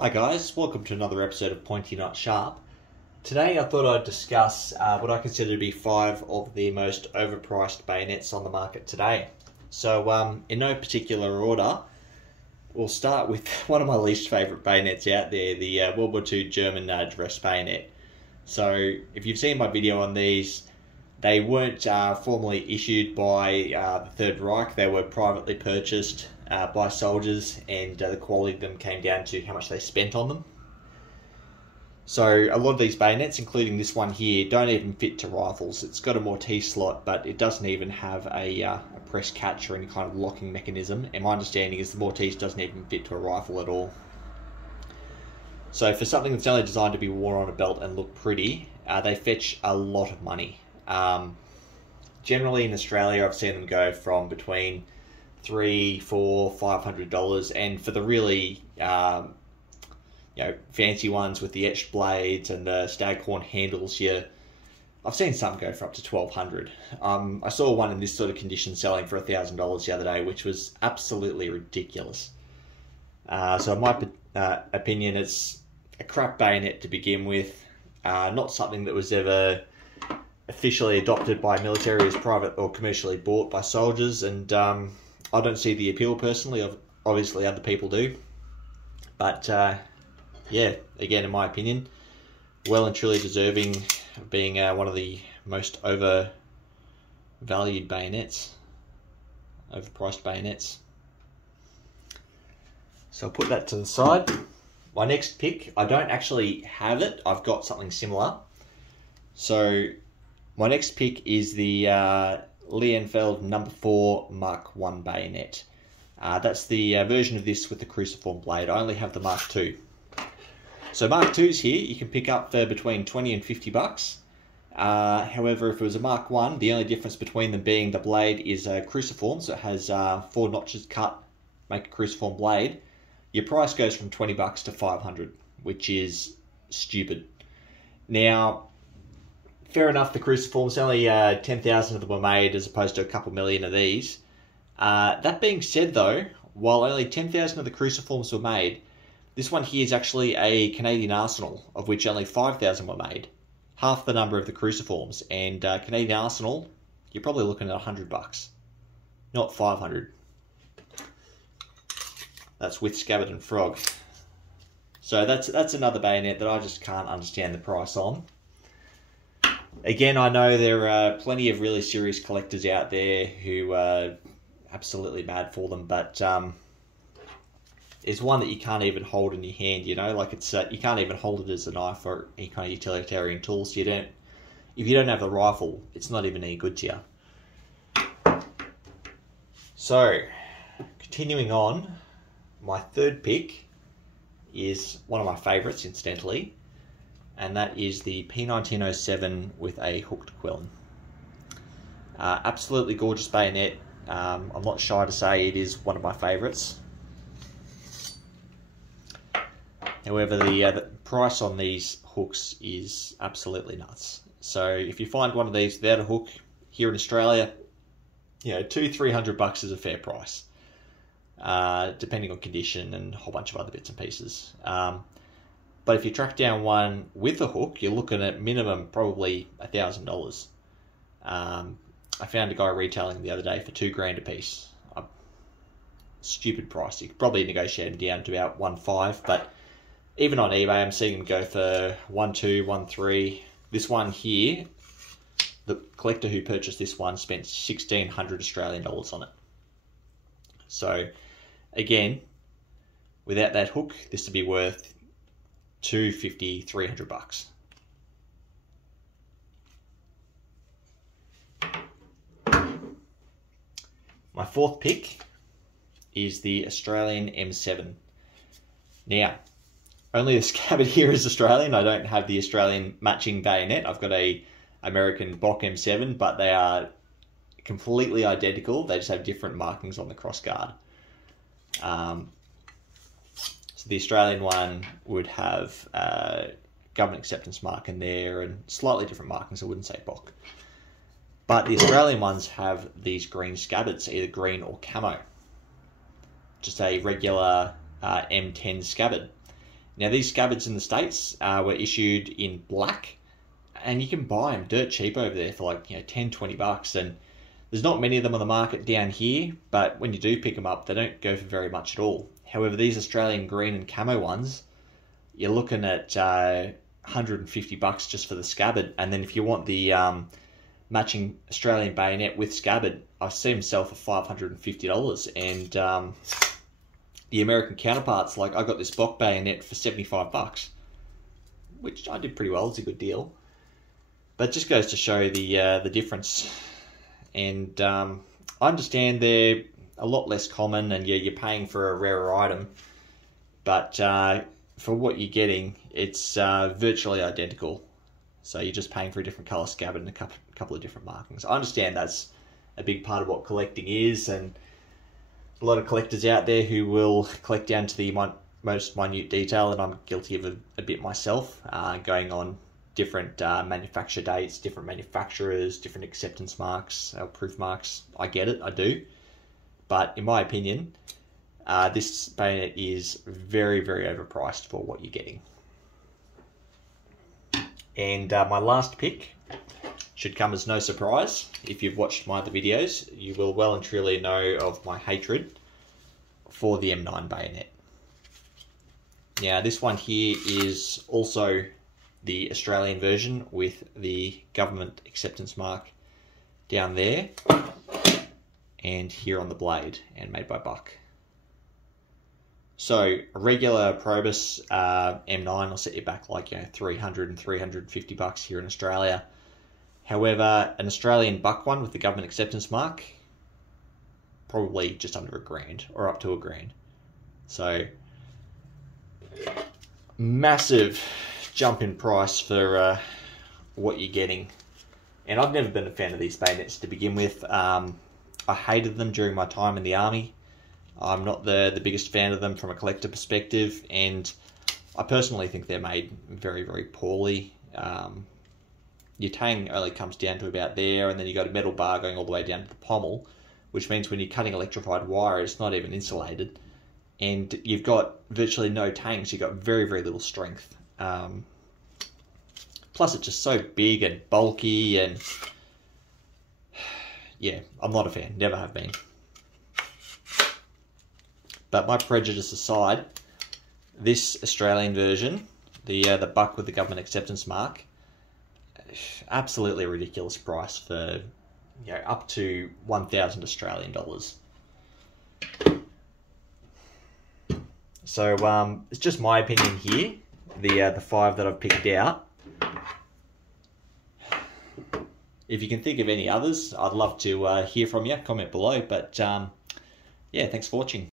Hi guys, welcome to another episode of Pointy Not Sharp. Today I thought I'd discuss what I consider to be 5 of the most overpriced bayonets on the market today. So in no particular order, we'll start with one of my least favourite bayonets out there, the World War II German dress bayonet. So if you've seen my video on these, they weren't formally issued by the Third Reich. They were privately purchased by soldiers, and the quality of them came down to how much they spent on them. So a lot of these bayonets, including this one here, don't even fit to rifles. It's got a Mortier slot, but it doesn't even have a press catch or any kind of locking mechanism. And my understanding is the Mortier doesn't even fit to a rifle at all. So for something that's only designed to be worn on a belt and look pretty, they fetch a lot of money. Generally in Australia, I've seen them go from between $300, $400, $500, and for the really fancy ones with the etched blades and the staghorn handles, I've seen some go for up to $1,200. I saw one in this sort of condition selling for $1,000 the other day, which was absolutely ridiculous. So in my opinion, it's a crap bayonet to begin with. Not something that was ever officially adopted by military, as private or commercially bought by soldiers, and I don't see the appeal personally. Obviously other people do, but yeah, again, in my opinion, well and truly deserving of being one of the most overvalued bayonets, overpriced bayonets. So I'll put that to the side. My next pick, I don't actually have it, I've got something similar. So my next pick is the Lienfeld No. 4 Mark 1 bayonet. That's the version of this with the cruciform blade. I only have the Mark 2. So Mark 2s here you can pick up for between 20 and 50 bucks. However, if it was a Mark 1, the only difference between them being the blade is cruciform, so it has 4 notches cut, make a cruciform blade. Your price goes from 20 bucks to 500, which is stupid. Now, fair enough, the cruciforms, only 10,000 of them were made as opposed to a couple million of these. That being said though, while only 10,000 of the cruciforms were made, this one here is actually a Canadian arsenal, of which only 5,000 were made. Half the number of the cruciforms, and Canadian arsenal, you're probably looking at 100 bucks, not 500. That's with scabbard and frog. So that's another bayonet that I just can't understand the price on. Again, I know there are plenty of really serious collectors out there who are absolutely mad for them, but it's one that you can't even hold in your hand, like it's you can't even hold it as a knife or any kind of utilitarian tool, so if you don't have the rifle, it's not even any good to you. So, continuing on, my third pick is one of my favourites, incidentally, and that is the P1907 with a hooked quillin. Absolutely gorgeous bayonet. I'm not shy to say it is one of my favourites. However, the price on these hooks is absolutely nuts. So if you find one of these without a hook here in Australia, $200-300 bucks is a fair price, depending on condition and a whole bunch of other bits and pieces. But if you track down one with a hook, you're looking at minimum probably $1,000. I found a guy retailing the other day for $2,000 a piece. Stupid price. You could probably negotiate them down to about $1,500, but even on eBay, I'm seeing them go for $1,200, $1,300. This one here, the collector who purchased this one spent 1,600 Australian dollars on it. So, again, without that hook, this would be worth $250, $300 bucks. My fourth pick is the Australian M7. Now, only the scabbard here is Australian. I don't have the Australian matching bayonet. I've got a American Bock M7, but they are completely identical. They just have different markings on the crossguard. So the Australian one would have government acceptance mark in there and slightly different markings. I wouldn't say Bock. But the Australian ones have these green scabbards, either green or camo. Just a regular M10 scabbard. Now these scabbards in the States were issued in black, and you can buy them dirt cheap over there for like 10, 20 bucks, and there's not many of them on the market down here, but when you do pick them up, they don't go for very much at all. However, these Australian green and camo ones, you're looking at 150 bucks just for the scabbard, and then if you want the matching Australian bayonet with scabbard, I've seen them sell for $550, and the American counterparts, like I got this Bock bayonet for 75 bucks, which I did pretty well. It's a good deal, but it just goes to show the difference. And I understand they're a lot less common, and you're paying for a rarer item, but for what you're getting, it's virtually identical. So you're just paying for a different colour scabbard and a couple of different markings. I understand that's a big part of what collecting is, and a lot of collectors out there who will collect down to the most minute detail, and I'm guilty of a bit myself, going on different manufacture dates, different manufacturers, different acceptance marks, proof marks. I get it, I do. But in my opinion, this bayonet is very, very overpriced for what you're getting. And my last pick should come as no surprise. If you've watched my other videos, you will well and truly know of my hatred for the M9 bayonet. Now, this one here is also the Australian version with the government acceptance mark down there and here on the blade, and made by Buck. So a regular Probus M9 will set you back like 300 and 350 bucks here in Australia. However, an Australian Buck one with the government acceptance mark, probably just under $1,000 or up to $1,000. So massive jump in price for what you're getting. And I've never been a fan of these bayonets to begin with. I hated them during my time in the army. I'm not the biggest fan of them from a collector perspective, and I personally think they're made very, very poorly. Your tang only comes down to about there, and then you got a metal bar going all the way down to the pommel, which means when you're cutting electrified wire, it's not even insulated, and you've got virtually no tang, so you've got very, very little strength. Plus it's just so big and bulky, and yeah, I'm not a fan, never have been. But my prejudice aside, this Australian version, the Buck with the government acceptance mark, absolutely ridiculous price for up to 1,000 Australian dollars. So it's just my opinion here. The 5 that I've picked out. If you can think of any others, I'd love to hear from you. Comment below. But yeah, thanks for watching.